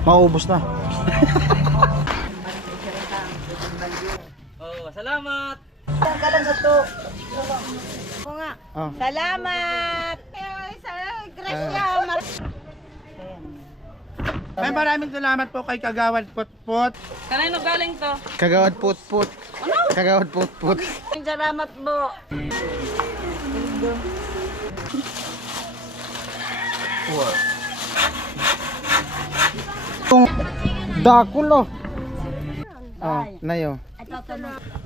Maubos na. Oh, salamat. Tanggalan sa to. Ako nga. Oh. Salamat. Gracia. Ay, maraming salamat po kay Kagawad Putput. Kanino galing to? Kagawad Putput. Kagawad Putput. Salamat po. Kung dakulo. Oh, nayo.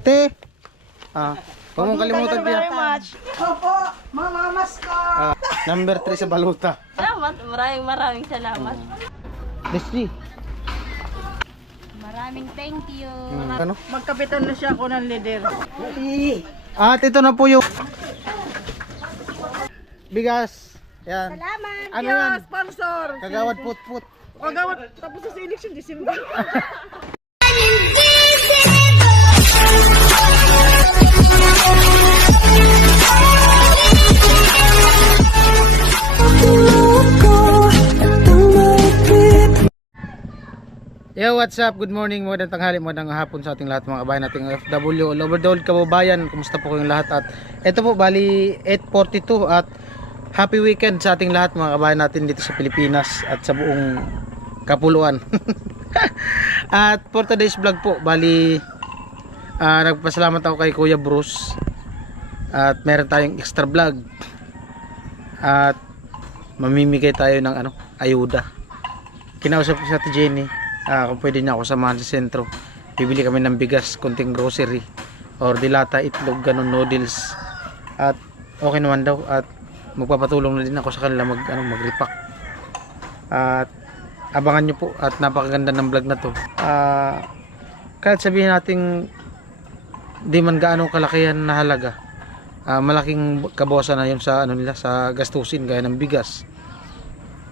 Te. Huwag mong kalimutan Thank you diyan. very much. Opo, mamamas ko. Number 3 sa baluta. Salamat, maraming salamat. Leslie. Maraming thank you. Ano? Magkapitan na siya ako ng leader. At ito na po yung bigas. Yan. Salamat. Ano yan? Sponsor. Kagawad Putput. Pagawat tapos sa election December. Yo, what's up? Good morning, magandang tanghali, magandang hapon sa ating lahat mga kabayan nating OFW all over the world kababayan. Kumusta po kayong lahat? At ito po bali 8:42 at happy weekend sa ating lahat mga kabayan natin dito sa Pilipinas at sa buong kapuluan. At for today's vlog po bali nagpasalamat ako kay Kuya Bruce at meron tayong extra vlog at mamimigay tayo ng ayuda. Kinausap ko sa Ate Jenny kung pwede niya ako samahan sa sentro. Bibili kami ng bigas, konting grocery or dilata, itlog, ganun, noodles. At okay naman daw at magpapatulong na din ako sa kanila mag-repack. At abangan nyo po at napakaganda ng vlog na to. Kahit sabihin natin di man gaano kalakihan na halaga, malaking kabawasan na yun sa nila sa gastusin gaya ng bigas.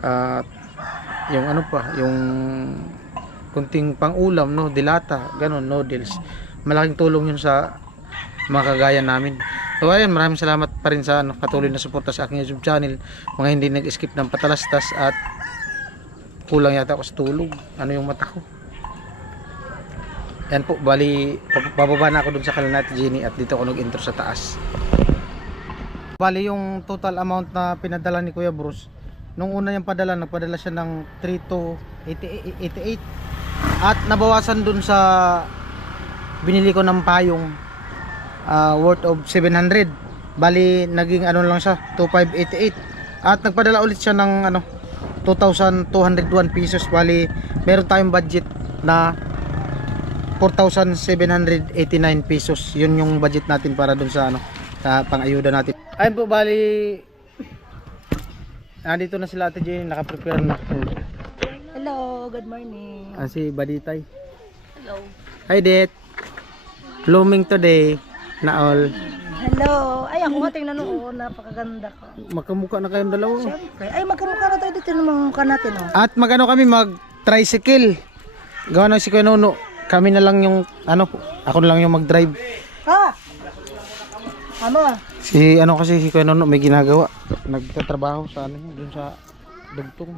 At yung yung kunting pang-ulam, no, dilata, ganun, noodles. Malaking tulong yun sa mga kagaya namin. So ayun, maraming salamat pa rin sa patuloy na suporta sa aking YouTube channel. Mga hindi nag-skip ng patalastas at kulang yata ako sa tulog. Yung mata ko. Yan po, bali bababa na ako dun sa kanila Ate Jenny at dito ako nag-intro sa taas. Bali yung total amount na pinadala ni Kuya Bruce, nung una niyang padala, nagpadala siya ng 3,288 at nabawasan dun sa binili ko ng payong worth of 700. Bali naging lang siya 2,588 at nagpadala ulit siya ng 2,201 pesos. Bali meron tayong budget na 4,789 pesos. Yun yung budget natin para dun sa sa pang-ayuda natin. Ayun po, bali dito na sila Ate Jenny, naka-prepare na. Hello, good morning. Si Baditay. Hello. Hi Det. Blooming today na all. Hello. Ay, ako nga tingnan nung napakaganda ko. Magkamukha na kayong dalawa. Siyempre. Ay, magkamukha na tayo dito ng mga mukha natin. Oh. At magano kami mag-tricycle. Gawa na si Kuya Nuno. Kami na lang yung ako na lang yung mag-drive. Ha? Ano? Si kasi si Kuya Nuno may ginagawa. Nagtatrabaho sa dun sa dugtong.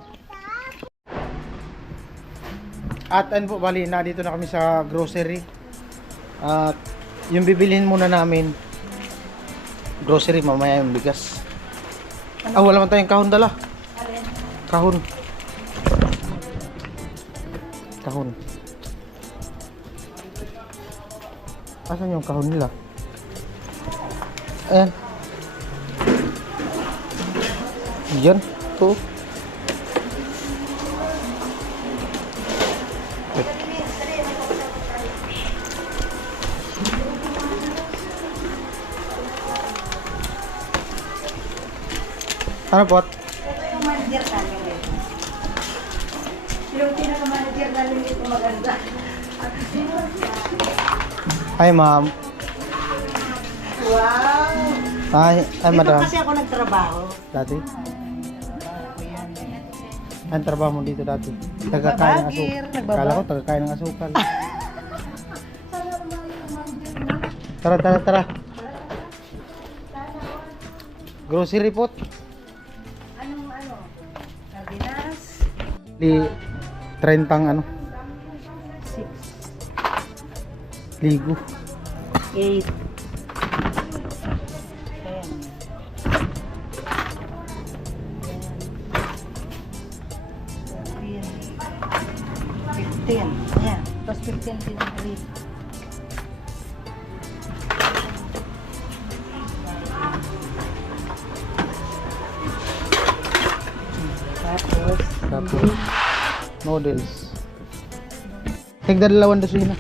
At po bali na dito na kami sa grocery. At yung bibilihin muna namin grocery, mamaya yung bigas. Wala man tayong kahon dala. Kahon. Kahon. Asan yung kahon nila? Ayan. Diyan. Ito. Ano pot? Manager namin dito. Yung pinaka-manager namin dito maganda. Hi ma'am. Wow! Hi madam. Dito kasi ako nagtrabaho. Dati? Ang trabaho mo dito dati? Tagakain ng asukal. Kala ko tagakain ng asukal. Tara. Grocery pot. Anong Sardinas? Di 30 ano, 6, ligo. 8, 10, 15. Ayan. Tapos 15 din ang ulit. Tapos noodles. Tigda 2 dosina.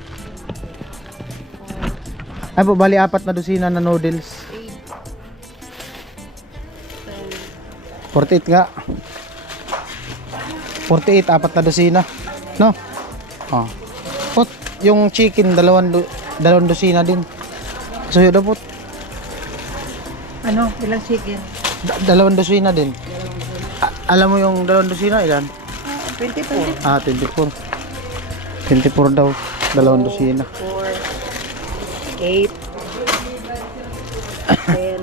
Ay po, bali 4 na dosina na noodles. 48 nga. 48, 4 na dosina. No? Oh. Pot, yung chicken, 2 dosina din. Suyo daw po. Ano? Ilang chicken? 2 dosina din. Alam mo yung 2 dosina, ilan? 24. Ah, 24. 24 daw, 2 dosina. 4, 8, 10,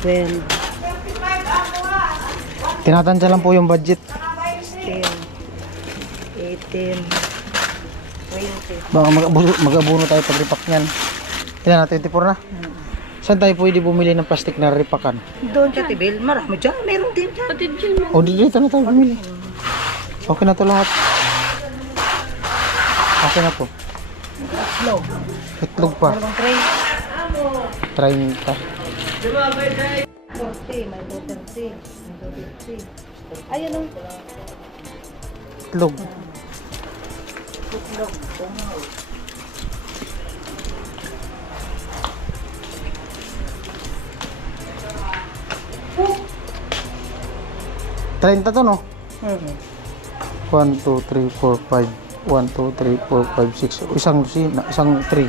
12, Tinatansya lang po yung budget. 16, 18, 20. Baka mag-abuno tayo pag repack niyan. Ilan na, 24 na? Saan tayo pwede bumili ng plastic na repakan? Doon sa Tibil, marami dyan. Meron din dyan. Pati dyan. O, dito na tayo bumili. Okay na to lahat. Okay na to. Slow. Itlog pa. Dalawang tray. 30. 40, may 230, may 250. Ayun o. Itlog. Itlog. 30 to, no? 1, Hmm. 2, 3, 4, 5. 1, 2, 3, 4, 5, 6. Isang dosina, isang 3.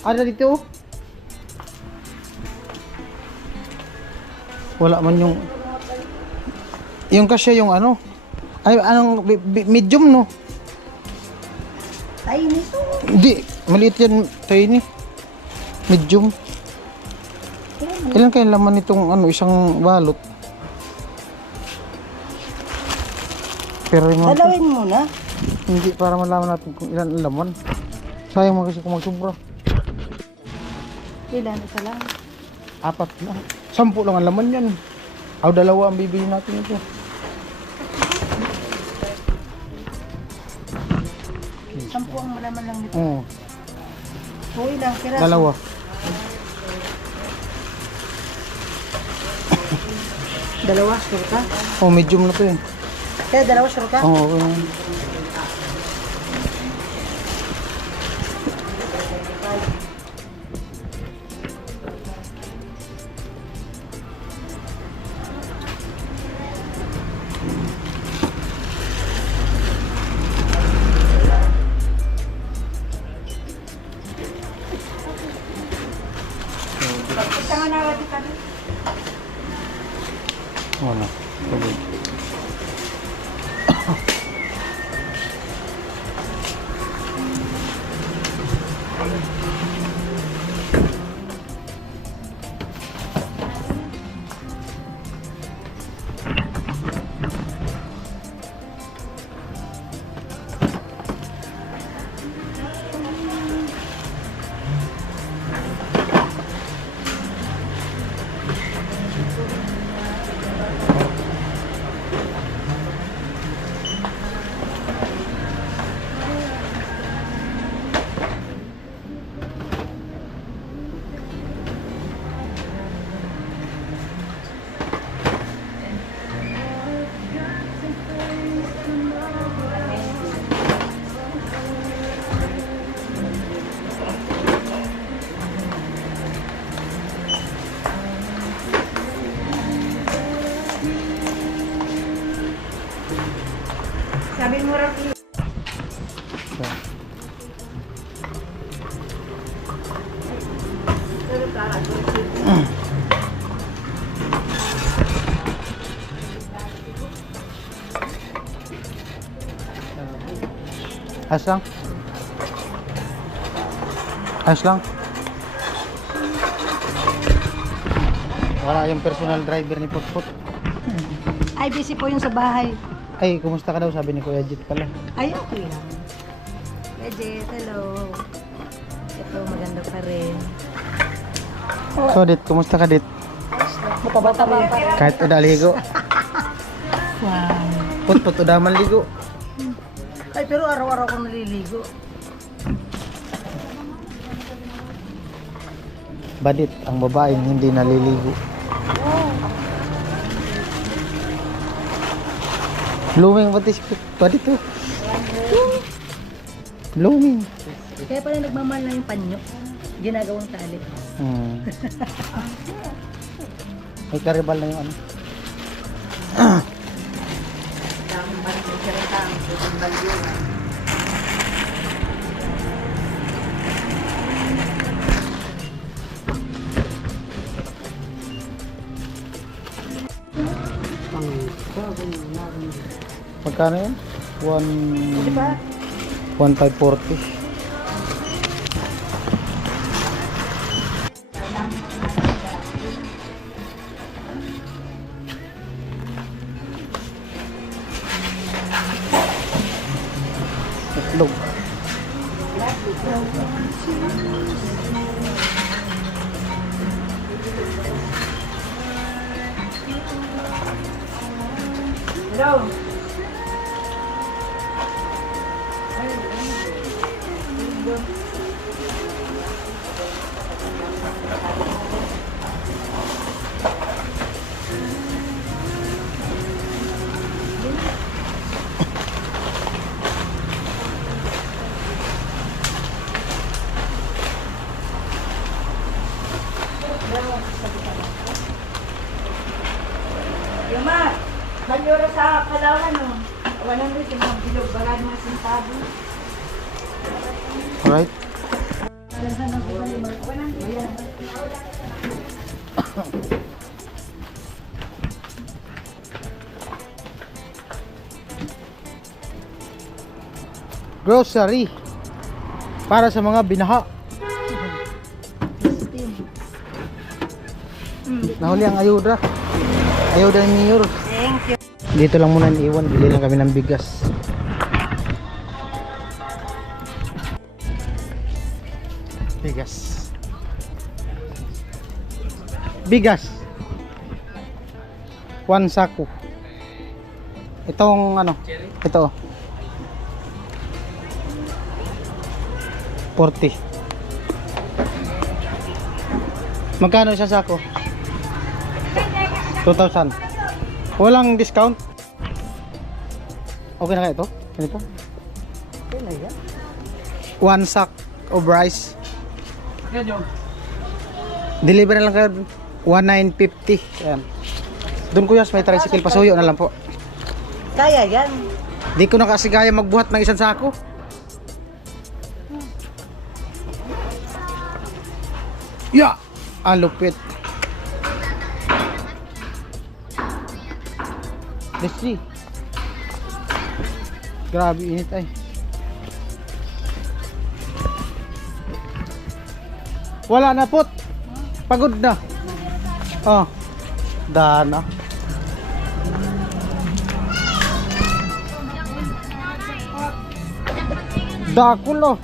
Ada dito. Wala man yung kasya yung ano. Ay, anong medium, no? Ay, nito. Hindi, maliit yan, tiny. Medium. Ilan kayo laman nitong ano, isang balot? Pero yung mga Dalawin mo na. hindi, para malaman natin kung ilan ang laman. Sayang mo kasi kung magsubra. Ilan? Isa lang. 4 lang. 10 lang ang laman yan. Aw, 2 ang bibili natin ito. Sampu ang malaman lang nito. Oo, O ilang piraso? 2. Dalawa, sure ka? Oh, medium na to eh. Kaya dalawa, sure ka? Oo, okay. Ano? Tubig. Sabi mo raw Ayos lang. Ayos lang. Wala yung personal driver ni Putput. Ay, busy po yung sa bahay. Ay, kumusta ka daw? Sabi ni Kuya Jit pala. Ay, okay lang. Legit, hello. Ito, maganda pa rin. So, Dit, kumusta ka, Dit? Bata pa rin. Kahit udah ligo. Wow. Put udah man ligo. Ay, pero araw-araw ko naliligo. Badit, ang babaeng hindi naliligo. Blooming pati si Badit oh. Blooming. Kaya pala nagmamahal na yung panyo. Ginagawang tali. May karibal na yung ano. Magkano yan? 1,540. Itlog. Yama, banyora sa Palawan, no? Walang rin yung bilog, bagay mga sintado. Alright. Grocery para sa mga binaha. Nahuli ang ayuda. Ayuda ni Mayor. Thank you. Dito lang muna iwan, bili lang kami ng bigas. Bigas. Bigas. 1 sako. Itong ano? Ito. 40. Magkano sa sako? 2,000. Walang discount? Okay na kaya ito? Ganito? Okay na yan. 1 sack of rice. Deliver na lang kayo 1,950. Ayan. Doon kuya, may tricycle, pasuyo na lang po. Kaya yan. Di ko na kasi kaya magbuhat ng isang sako. Ya! Ang lupit. Let's see. Grabe init ay. Wala na pot. Pagod na. Oh. Dana. Dakulo.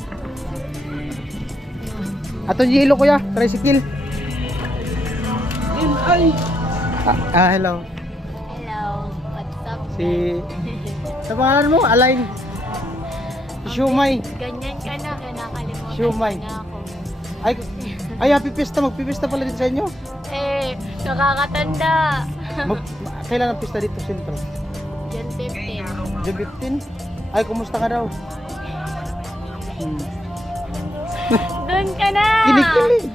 Ato yelo kuya, tricycle. Hello. Hello, what's up? Si sa pangalan mo, Align. Siumay. Ganyan ka na, kaya nakalimutan Siumay. na ako. Ay, happy pista. Magpipista pala dito sa inyo. Eh, nakakatanda. Kailan ang pista dito, Sentro? Jan 15. June 15? Ay, kumusta ka daw? Doon ka na! Kinig-kinig.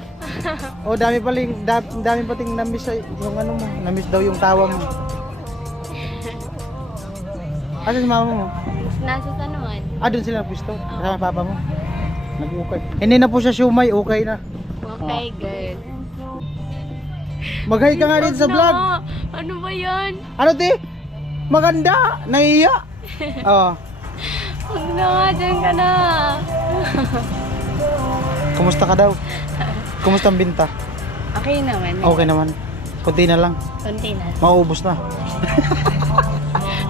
Oh, dami pating na-miss yung ano mo. Na-miss daw yung tawa mo. Asa si mama mo? Nasa San Juan. Doon sila nagpisto. Kasama papa mo. Nag-ukay. Hindi na po siya siumay, okay na. Okay, good. Mag-hi ka nga dito sa vlog. Ano ba yan? Ano ti? Maganda. Nahiya. Oh. Huwag na nga, dyan ka na. Kumusta ka daw? Kumusta ang binta? Okay naman. Okay naman. Kunti na lang. Konti na. Mauubos na.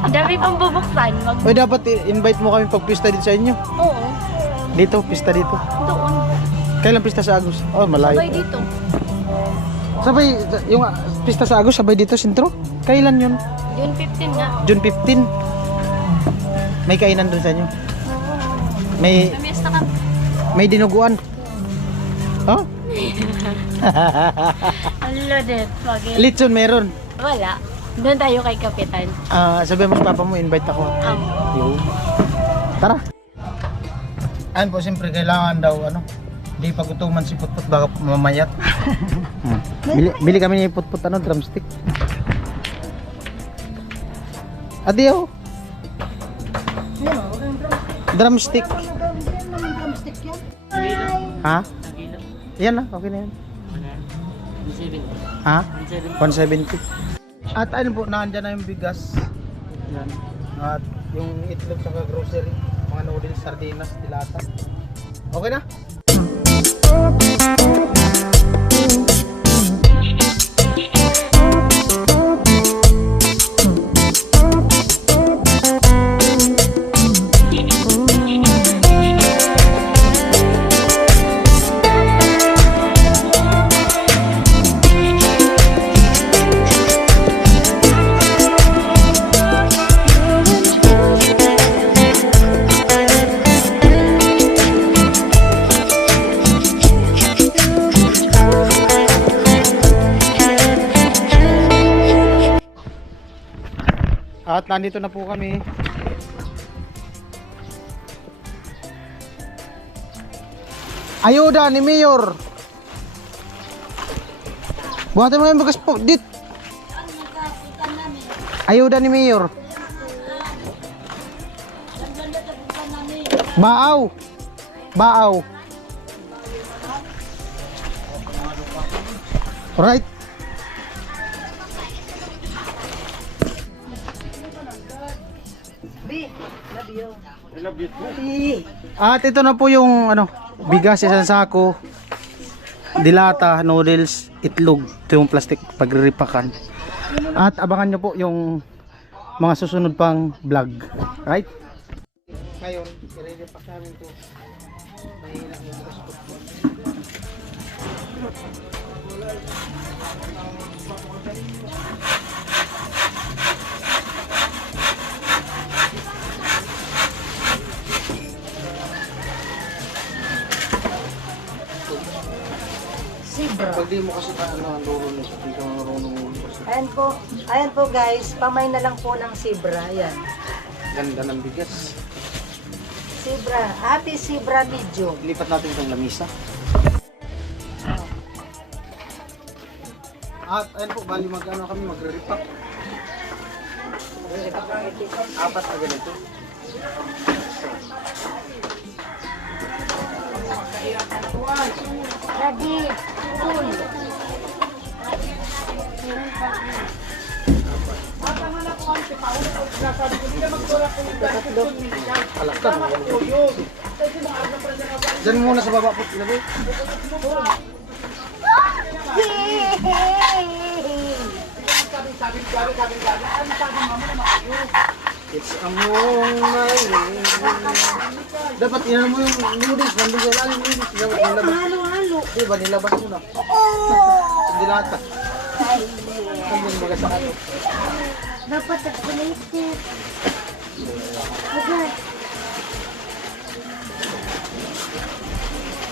Ang dami pang bubuksan. Uy, dapat invite mo kami pag pista dito sa inyo. Oo. Dito, pista dito. Doon. Kailan pista sa Agus? Oh, malayo. Sabay dito. Sabay, yung pista sa Agus, sabay dito, sentro? Kailan yun? June 15 nga. June 15. May kainan dun sa inyo. May, Pamiesta ka. may dinuguan. Oh? Ang lodet. Pagi. Litson meron. Wala. Doon tayo kay Kapitan. Sabi mo sa papa mo, invite ako. Yo. Tara. Ayun po, siyempre kailangan daw, hindi pagutuman si Putput, baka mamayat. Bili kami ni Putput, drumstick. Adiyo. Drumstick. Ha? Yan na, okay na yan. Ha? 170. At ayun po, nandyan na yung bigas. Yan. At yung itlog sa grocery, mga noodles, sardinas, dilata. Okay na? At nandito na po kami. Ayuda ni Mayor. Buhatin mo yung bagas po. Dit. Ayuda ni Mayor. Baaw. Baaw. Alright. At ito na po yung bigas isang sako, dilata, noodles, itlog, ito yung plastic pagriripakan. At abangan nyo po yung mga susunod pang vlog. Right? Ngayon, i-repack namin ito. Mahina yung bukas po. Pag di mo kasi ang luro nito, hindi ka marunong ulos. Ayan po guys, pamay na lang po ng Sibra. Ayan. Ganda ng bigas. Sibra, Happy Sibra Video. Lipat natin itong lamisa. At ayun po, bali kami magre-repack. Apat na ganito. Ready. Cool. Alaktan. Diyan muna sa baba po. Ilagay. It's a moment. Dapat inan mo yung noodles. Nandun sa lalim noodles. Dapat nilabas. Halo-halo. Diba nilabas mo na? Hindi lata. Ano yung baga sa ano? Dapat nag-basic.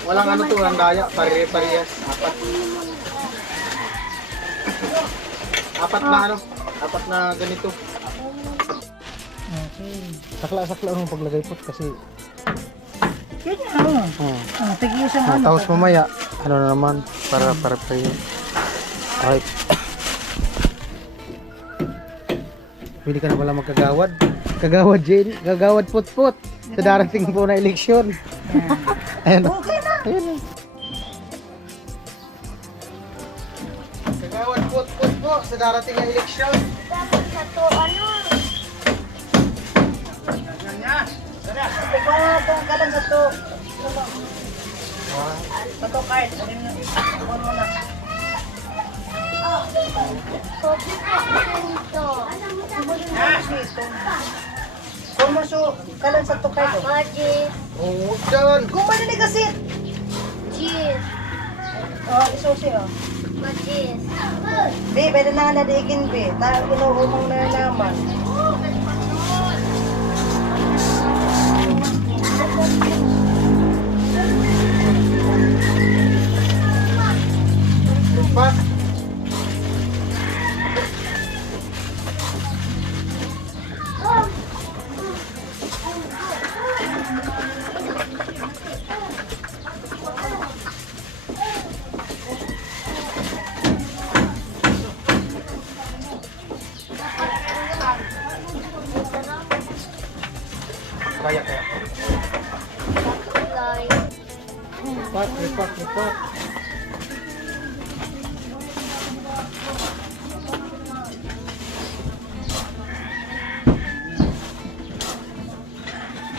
Walang ano to, ang daya. Pare-parehas. Apat na ganito. Okay. Sakla-sakla ang paglagay po kasi Yan na. Tigil sa ano. tapos mamaya ano na naman para yun. Alright. Pwede ka na pala magkagawad. Kagawad Jane, kagawad put-put sa darating po na eleksyon. Ayan. Okay na. Ayan. Kagawad put-put po sa darating na eleksyon. Dapat na to, ano? Itong kalan sa to. Ito card. Sabi mo na. Kopi po ito. Kung maso, kalan sa tukay ko. Majis. Oo, dyan. Kung mali kasi. Cheese. Oh, isusi oh. Majis. Be, pwede na nga nadigin, be. Inuumang na naman. Pa. Kaya. Lipat, lipat, lipat.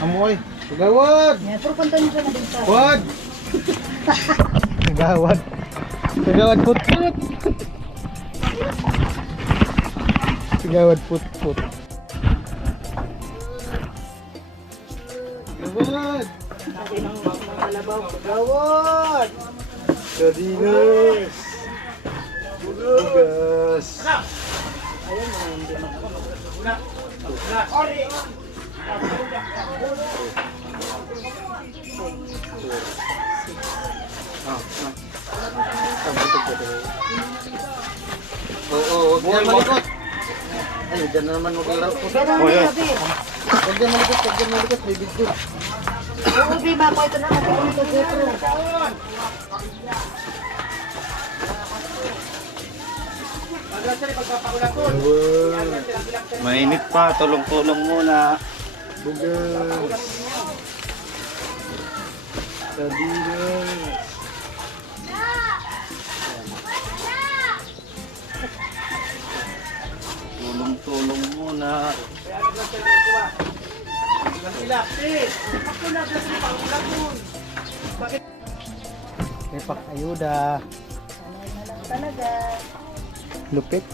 Amoy, gawad. Yan, pero punta nyo na dito. Wad. Gawad. Gawad put-put. Gawad put-put. Gawad. Gawad. Kadinas. Bugas. Oo, huwag yan malikot. Ay, dyan na naman maglaro. Ganun na, be. Huwag yan malikot, may bidyo. Oo, be, bako ito na. Ito ito dito. Mainit pa, tulong-tulong muna. Bugas. Kadinas. Tulong-tulong muna. Lepak ayuda. Talaga. Lupit.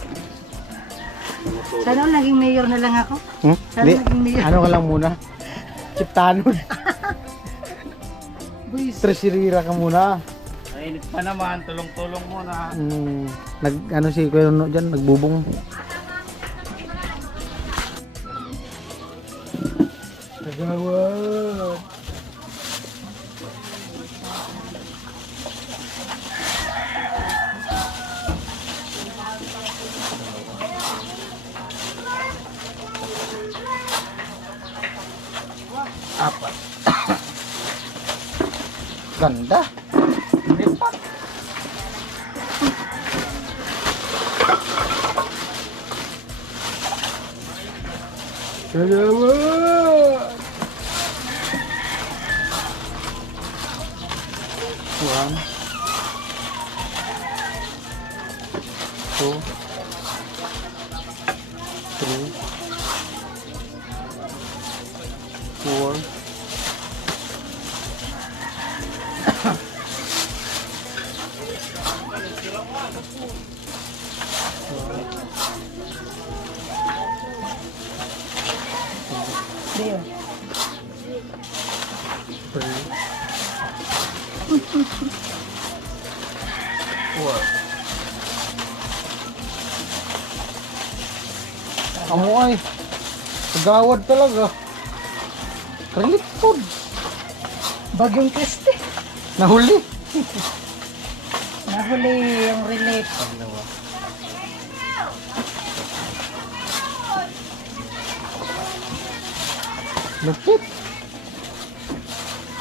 Sana naging mayor na lang ako. Hmm? Sana Di, naging mayor. ano ka lang muna? Chiptanon. Tresurira ka muna. Mainit pa naman, tulong-tulong muna. Ano si Kuya Nuno dyan, nagbubong. Kagawad. Apat. Ganda. Lipat. Kagawad. One. Two. Three. Four. Be, Three. Four. Amo ay. Kagawad talaga. Relief food. Bagyong Kristi. Nahuli. Nahuli yung relief. Lupit.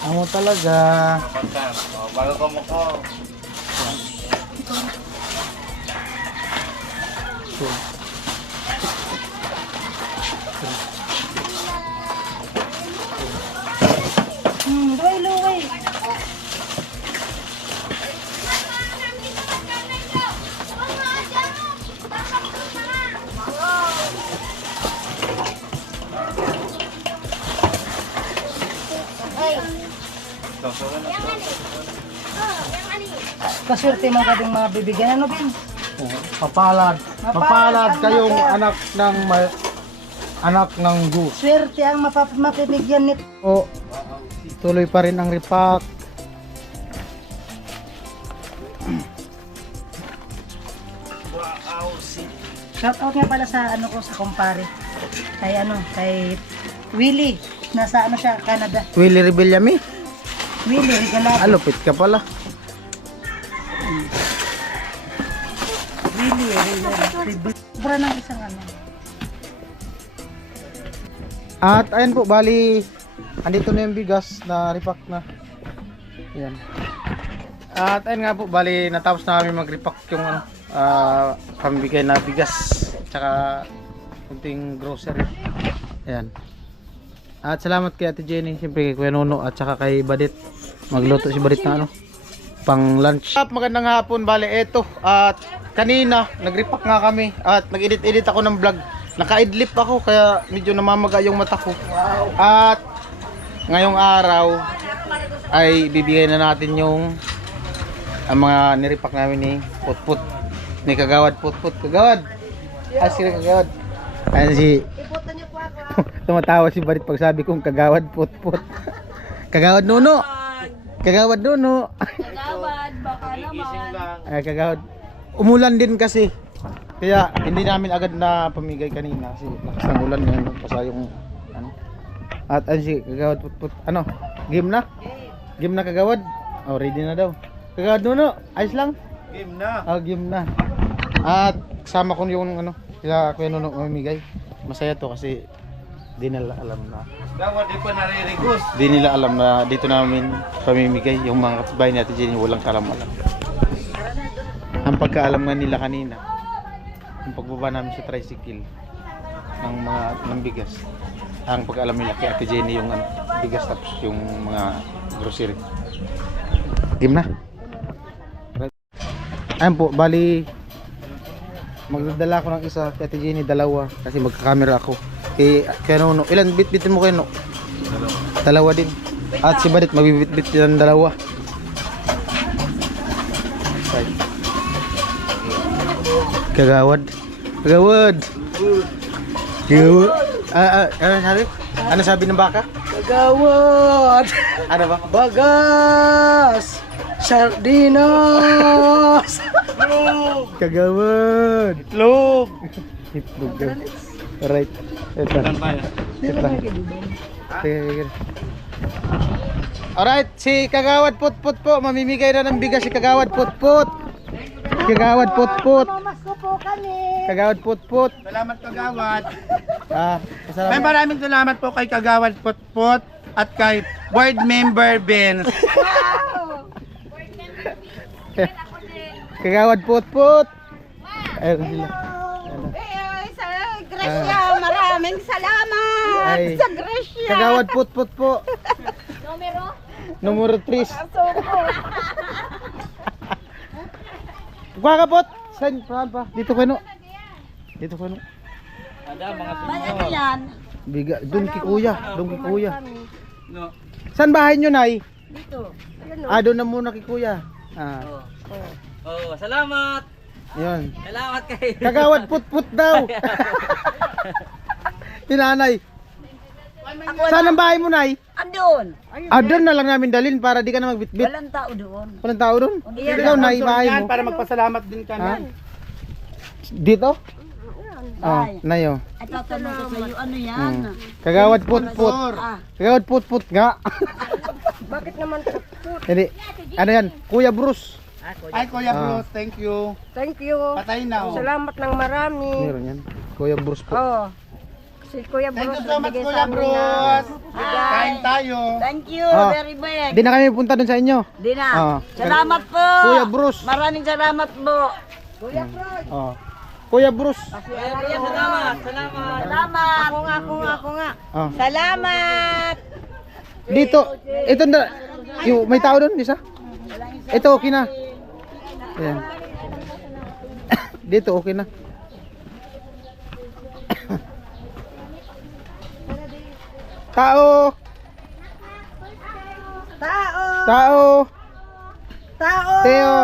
Amo talaga. Kapag bago ka mo ko. Two. Luway. Kaswerte man kading mga bibigyan. Ano, Ben? Papalad. Papalad kayong anak ng anak ng goose. Swerte ang mapipigyan nito. O, tuloy pa rin ang repack. Shout out nga pala sa ano ko sa kumpare. Kay Willie. Nasa ano siya, Canada. Willie Rebellami. Willie, regalado. Alupit ka pala. Willie, regalado. Sobra ng isang ano. At ayun po, bali andito na yung bigas na repack na. Ayan. At ayun nga po, bali natapos na kami mag-repack yung ano, pambigay na bigas tsaka kunting grocery. Ayan. At salamat kay Ate Jenny, siyempre kay Kuya Nuno at saka kay Badit. Magluto si Badit na ano, pang lunch. Magandang hapon, bali eto. At kanina nag-repack nga kami at nag-edit ako ng vlog. Naka-idlip ako kaya medyo namamaga yung mata ko. At ngayong araw ay bibigay na natin yung ang mga nirepack namin ni Putput, ni Kagawad Putput. Kagawad! Ah, si Kagawad. Ayan si... Tumatawa si Barit pag sabi kong Kagawad Putput. Kagawad Nuno! Kagawad Nuno! Kagawad, baka naman. Ay, Kagawad. Umulan din kasi. Kaya hindi namin agad na pamigay kanina kasi lakas ng ulan ngayon pasa yung ano. At ano si Kagawad Putput, ano? Game na? Game na Kagawad? Oh, ready na daw. Kagawad Nuno, ayos lang? Game na. Oh, game na. At kasama ko yung ano, kaya Kuya Nuno mamimigay. Masaya to kasi di nila alam na. Dawa di pa naririgos. Di nila alam na dito namin pamimigay yung mga kapitbahay ni Ate Jenny, walang kalam-alam. Ang pagkaalam nga nila kanina, yung pagbaba namin sa tricycle ng bigas, ang pag-alam nila kay Ate Jenny yung bigas tapos yung mga grocery. Game na. Ayun po, bali magdadala ko ng isa kay Ate Jenny, dalawa kasi magka-camera ako. Kaya no, ilan bit-bitin mo kayo no? Dalawa din. At si Badit magbibit-bit din ng dalawa. Right. Kagawad. Kagawad. Kagawad. Ano sabi ng baka? Kagawad. Ano ba? Bagas. Sardinas. Kagawad. Itlog. Itlog. Alright. Ito. Ito. Sige. Alright, si Kagawad Putput po, mamimigay na ng bigas si Kagawad Putput. Kagawad Putput. Mamas ko po kami. Kagawad Putput. Salamat Kagawad. Salamat. Maraming salamat po kay Kagawad Putput at kay board member Benz. Kagawad Putput. Ayun sila. Gracia, maraming salamat Ay. sa Gracia. Kagawad Putput po. Numero 3. Kuha ka pot. Saan pa? Dito kayo. Dito kayo. Ada mga Ano yan? Biga, doon kay Kuya. Doon kay Kuya. No. Saan bahay nyo, Nay? Dito. Doon na muna kay Kuya. Oh, salamat. Yun. Salamat kay. Kagawad Putput daw. Tinanay. Saan ang bahay mo, Nay? Andun. Doon na lang namin dalhin para di ka na magbitbit. Walang tao doon. Walang tao doon? Ikaw, Nay, bahay mo. Para magpasalamat din kami. Dito? Nay, oh. At tatanong ko sa'yo, ano yan? Kagawad Putput. Kagawad Putput nga. Bakit naman Hindi. Ano yan? Kuya Bruce. Ay Kuya Bruce, thank you. Thank you. Patay na oh. Salamat ng marami. Meron yan. Kuya Bruce po. Oh. Si Kuya Thank Bruce. you so much nagbigay Kuya sa amin Bruce. ng- Kain tayo. Thank you Oh. very much. Di na kami punta doon sa inyo. Di na. Oh. Salamat po. Kuya Bruce. Maraming salamat po. Kuya Bruce. Oh. Kuya Bruce. Salamat. Salamat. Salamat. Ako nga. Oh. Salamat. Dito. Ito na. Yung, may tao doon, isa? Ito, okay na. Ayan. Dito, okay na. Tao. Tao. Tao. Tao. Teo.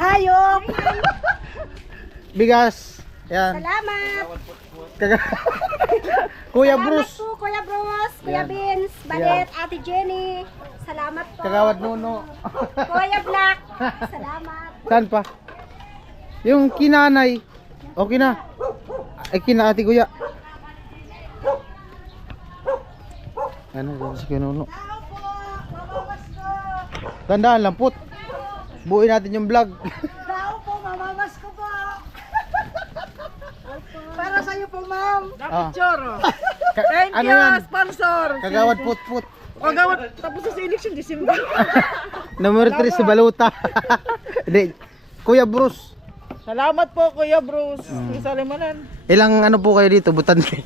Hayop. bigas. Yan. Salamat. Kaga- Kuya Bruce. Po, Kuya Bruce, Kuya Yan. Vince, Balet, Ate Jenny. Salamat po. Kagawad Nuno. Kuya Black. Salamat. Saan pa? Yung kinanay. Okay na. Ay, kina ate kuya. Ano yun si Kinuno? Tao po, mamamas ko. Tandaan lang put. Buuin natin yung vlog. Tao po, mamamas ko po. Para sa'yo po, ma'am. Ah. Thank ano you, yan? sponsor. Kagawad put. Kagawad, tapos sa election, December. Number 3 si Baluta. Hindi. Kuya Bruce. Salamat po, Kuya Bruce. Sa limanan. Ilang ano po kayo dito? Butante.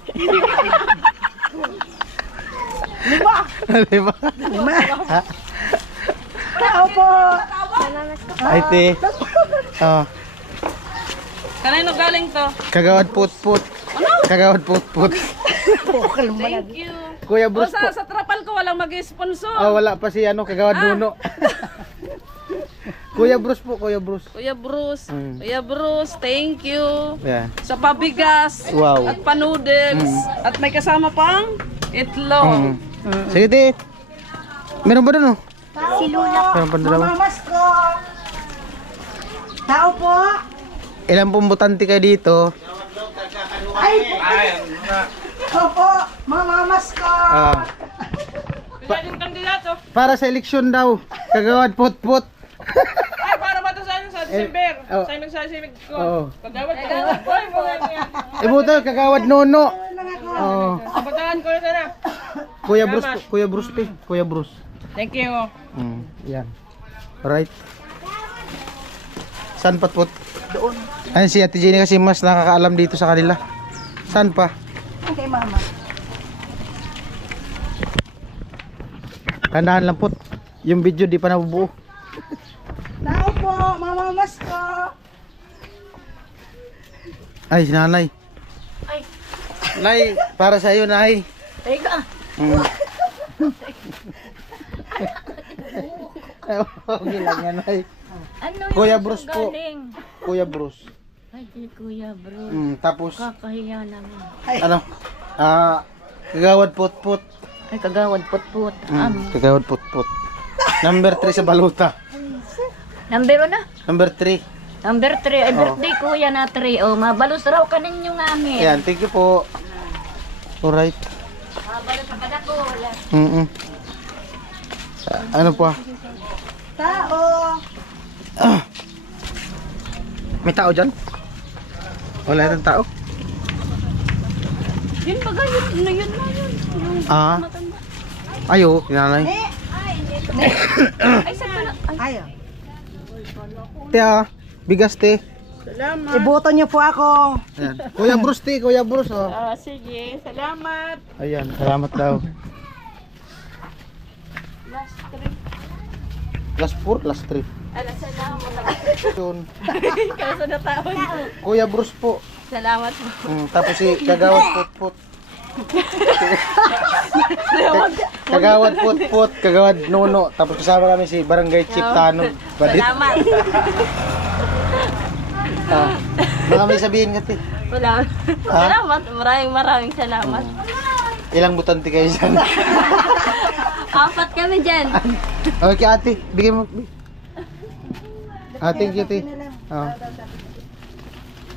Lima. Ha? Tao po. Ay te. Ah, Kanino galing to? kagawad put. Kagawad put. Thank you. Kuya Bruce po. Sa trapal ko walang mag-sponsor. Ah, wala pa si ano, kagawad Nuno. Kuya Bruce po, Kuya Bruce. Kuya Bruce. Mm. Kuya Bruce, thank you. Yan. Sa pabigas. Wow. At pa-noodles. At may kasama pang itlog. Sige te. Meron ba doon oh? Si Lula. Meron pa dalawa. Mamamas ko. Tao po. Ilang pong butante kayo dito? Ay, opo, mamamas ko. Ah, Pwedeng kandidato. para sa eleksyon daw. Kagawad put. Ay, para ba ito sa inyo sa December? oh. Sa imig sa simig ko. Oo. Kagawad ko. Ay, mga yan. Ibuto, kagawad Nuno. Oo. Abatahan ko na na. Kuya Bruce po, Kuya Bruce pe. Kuya Bruce. Thank you. Yan. Alright. Saan pa put? Doon. Ayun si Ate Jenny kasi mas nakakaalam dito sa kanila. Saan pa? Okay, mama. Tandaan lang put. Yung video di pa nabubuo. Tao po, mamamas ko. Ay, si nanay. Ay. Nay, para sa iyo, nay. Teka. Okay lang yan, nay. Ano Kuya Bruce po. galing? Kuya Bruce. Ay, di Kuya Bruce. Tapos, Kakahiya naman. ano? Kagawad put. Ay, kagawad put-put. Kagawad put. Number 3 sa Baluta. Number na? Number 3. Number 3. Ay, birthday Kuya na 3. O, mabalos raw ka ninyo namin. Ayan, thank you po. Alright. Mabalos ka na ko. Ano pa? Tao. May tao dyan? Wala yung tao? Yun ba yun? Ano yun na yun? Yung Ah, matanda. ayo, nanay. Ay, saan ka na? Ay, Ayaw. Te bigas te. Iboto niyo po ako. Ayan. Kuya Bruce te, Kuya Bruce oh. sige. Salamat. Ayan, salamat daw. Last 3. Last 4, last 3. Ala, salamat. Yun. Kaso na taon. Kuya Bruce po. Salamat po. Tapos si Kagawad put. Kagawad put, Kagawad Nuno. Tapos kasama kami si Barangay Chief Tanong. Badit. Salamat. Baka may sabihin ka te. Wala. Salamat. Maraming salamat. Ilang butante kayo dyan? 4 kami dyan. Okay ate, bigyan mo. Thank you te.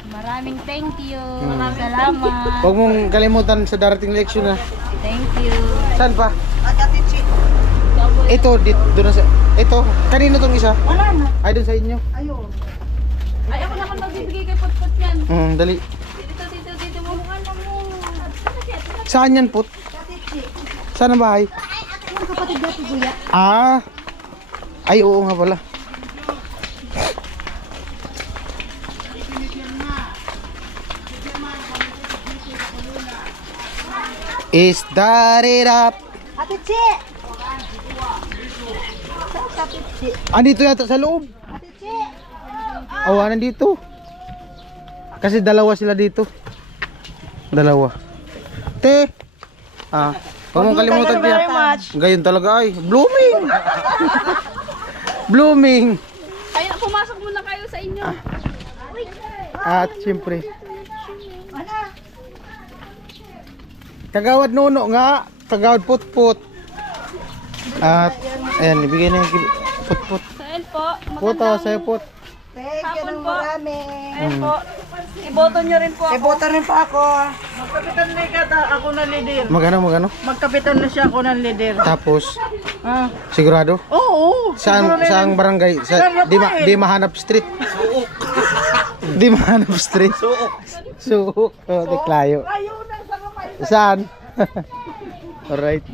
Maraming thank you. Salamat. Huwag mong kalimutan sa darating eleksyon na. Thank you. Saan pa? Agatichi. Ito, doon na sa... Ito, kanino tong isa? Wala na. Ay, doon sa inyo. Ayun. Ay, ako naman magbibigay kay Putput yan. Dali. Dito mo. Saan yan, put? Agatichi. Saan ang bahay? Yung kapatid natin, Kuya. Ay, oo nga pala. Is that it up? Atichi. Saan sa Atichi? Andito yata sa loob. Atichi. Oh, nandito. Kasi dalawa sila dito. Dalawa. Te. Huwag mong kalimutan Thank you very tiya. much. Gayon talaga ay. Blooming. Blooming. Ay, pumasok muna kayo sa inyo. At siyempre, Kagawad Nuno nga, Kagawad Putput. At ayan, ibigay na yung Putput. Saan po? Puto, sa'yo Put. Thank you Hapon ng po. marami. Ayun po. Iboto nyo rin po ako. Iboto rin po ako. Magkapitan na ikata, ako na leader. Magano? Magkapitan na siya, ako na leader. Tapos, Ah. sigurado? Oo. Saang barangay? Di mahanap street. Di mahanap street. Suuk. Oh, di klayo. Saan? Alright.